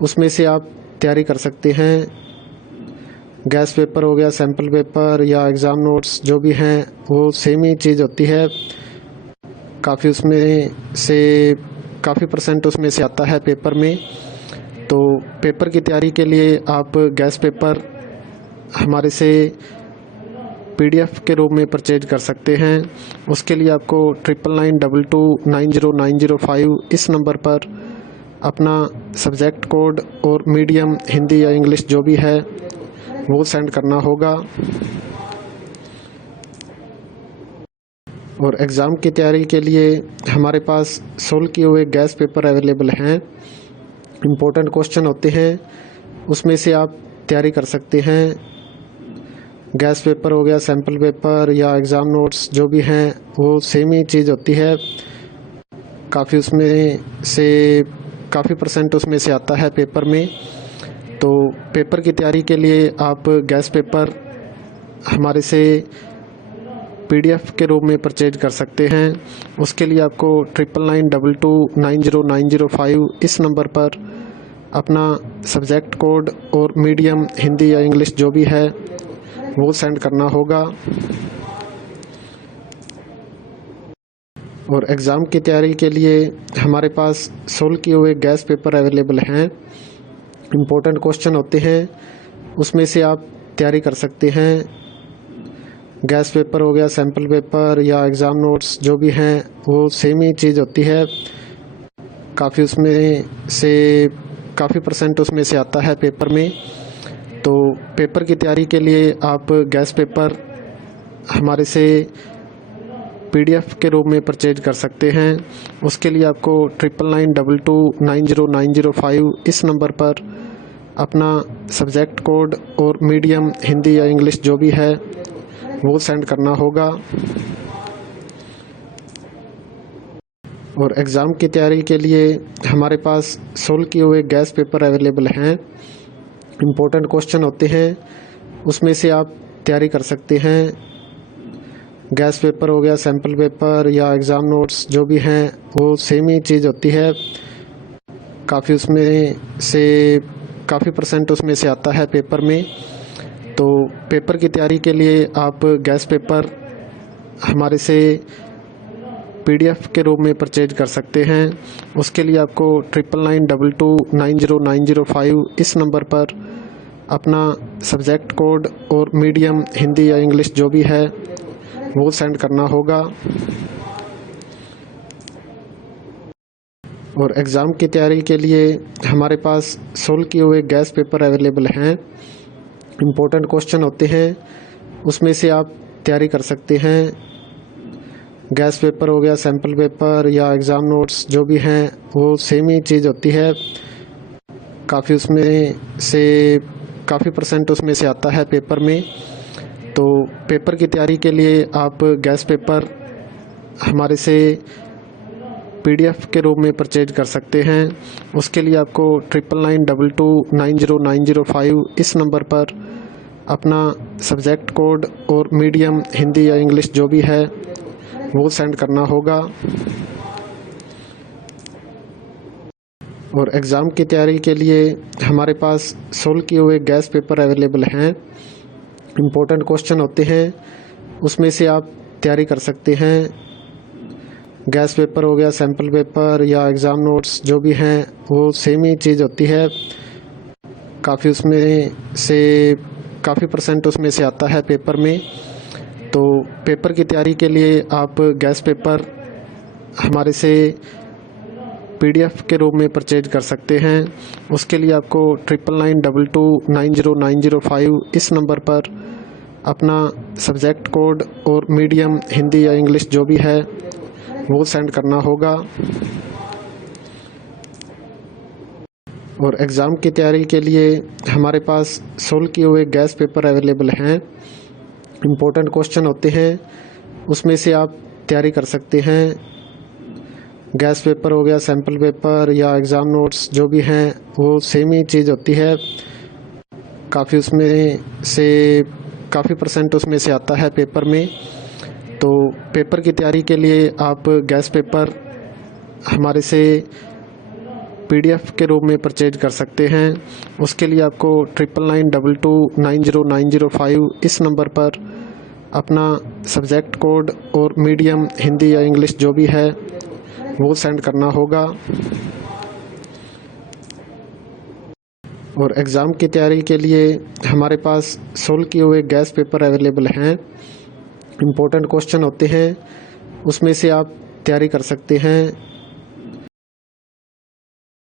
उसमें से आप तैयारी कर सकते हैं। गैस पेपर हो गया, सैम्पल पेपर या एग्ज़ाम नोट्स जो भी हैं वो सेम ही चीज़ होती है। काफ़ी उसमें से काफ़ी परसेंट उसमें से आता है पेपर में। तो पेपर की तैयारी के लिए आप गैस पेपर हमारे से PDF के रूप में परचेज कर सकते हैं। उसके लिए आपको 9992290905 इस नंबर पर अपना सब्जेक्ट कोड और मीडियम हिंदी या इंग्लिश जो भी है वो सेंड करना होगा। और एग्ज़ाम की तैयारी के लिए हमारे पास सोल्व किए हुए गैस पेपर अवेलेबल हैं। इम्पोर्टेंट क्वेश्चन होते हैं, उसमें से आप तैयारी कर सकते हैं। गैस पेपर हो गया, सैम्पल पेपर या एग्ज़ाम नोट्स जो भी हैं वो सेम ही चीज़ होती है। काफ़ी उसमें से काफ़ी परसेंट उसमें से आता है पेपर में। तो पेपर की तैयारी के लिए आप गैस पेपर हमारे से PDF के रूप में परचेज कर सकते हैं। उसके लिए आपको 9992290905 इस नंबर पर अपना सब्जेक्ट कोड और मीडियम हिंदी या इंग्लिश जो भी है वो सेंड करना होगा। और एग्ज़ाम की तैयारी के लिए हमारे पास सोल्व किए हुए गैस पेपर अवेलेबल हैं। इम्पोर्टेंट क्वेश्चन होते हैं, उसमें से आप तैयारी कर सकते हैं। गैस पेपर हो गया, सैम्पल पेपर या एग्ज़ाम नोट्स जो भी हैं वो सेम ही चीज़ होती है। काफ़ी उसमें से काफ़ी परसेंट उसमें से आता है पेपर में। तो पेपर की तैयारी के लिए आप गैस पेपर हमारे से PDF के रूप में परचेज कर सकते हैं। उसके लिए आपको 9992290905 इस नंबर पर अपना सब्जेक्ट कोड और मीडियम हिंदी या इंग्लिश जो भी है वो सेंड करना होगा। और एग्ज़ाम की तैयारी के लिए हमारे पास सोल्व किए हुए गैस पेपर अवेलेबल हैं। इम्पोर्टेंट क्वेश्चन होते हैं, उसमें से आप तैयारी कर सकते हैं। गैस पेपर हो गया, सैम्पल पेपर या एग्ज़ाम नोट्स जो भी हैं वो सेम ही चीज़ होती है। काफ़ी उसमें से काफ़ी परसेंट उसमें से आता है पेपर में। तो पेपर की तैयारी के लिए आप गैस पेपर हमारे से PDF के रूप में परचेज कर सकते हैं। उसके लिए आपको 9992290905 इस नंबर पर अपना सब्जेक्ट कोड और मीडियम हिंदी या इंग्लिश जो भी है वो सेंड करना होगा। और एग्ज़ाम की तैयारी के लिए हमारे पास सोल्व किए हुए गैस पेपर अवेलेबल हैं। इम्पोर्टेंट क्वेश्चन होते हैं, उसमें से आप तैयारी कर सकते हैं। गैस पेपर हो गया, सैम्पल पेपर या एग्ज़ाम नोट्स जो भी हैं वो सेम ही चीज़ होती है। काफ़ी उसमें से काफ़ी परसेंट उसमें से आता है पेपर में। तो पेपर की तैयारी के लिए आप गैस पेपर हमारे से PDF के रूप में परचेज कर सकते हैं। उसके लिए आपको 9992290905 इस नंबर पर अपना सब्जेक्ट कोड और मीडियम हिंदी या इंग्लिश जो भी है वो सेंड करना होगा। और एग्ज़ाम की तैयारी के लिए हमारे पास सोल्व किए हुए गैस पेपर अवेलेबल हैं। इम्पोर्टेंट क्वेश्चन होते हैं, उसमें से आप तैयारी कर सकते हैं। गैस पेपर हो गया, सैम्पल पेपर या एग्ज़ाम नोट्स जो भी हैं वो सेम ही चीज़ होती है। काफ़ी उसमें से काफ़ी परसेंट उसमें से आता है पेपर में। तो पेपर की तैयारी के लिए आप गैस पेपर हमारे से PDF के रूप में परचेज कर सकते हैं। उसके लिए आपको 9992290905 इस नंबर पर अपना सब्जेक्ट कोड और मीडियम हिंदी या इंग्लिश जो भी है वो सेंड करना होगा। और एग्ज़ाम की तैयारी के लिए हमारे पास सोल्व किए हुए गैस पेपर अवेलेबल हैं। इम्पोर्टेंट क्वेश्चन होते हैं, उसमें से आप तैयारी कर सकते हैं। गैस पेपर हो गया, सैम्पल पेपर या एग्ज़ाम नोट्स जो भी हैं वो सेम ही चीज़ होती है। काफ़ी उसमें से काफ़ी परसेंट उसमें से आता है पेपर में। तो पेपर की तैयारी के लिए आप गैस पेपर हमारे से PDF के रूप में परचेज कर सकते हैं। उसके लिए आपको 9992290905 इस नंबर पर अपना सब्जेक्ट कोड और मीडियम हिंदी या इंग्लिश जो भी है वो सेंड करना होगा। और एग्ज़ाम की तैयारी के लिए हमारे पास सोल्व किए हुए गैस पेपर अवेलेबल हैं। इम्पोर्टेंट क्वेश्चन होते हैं, उसमें से आप तैयारी कर सकते हैं।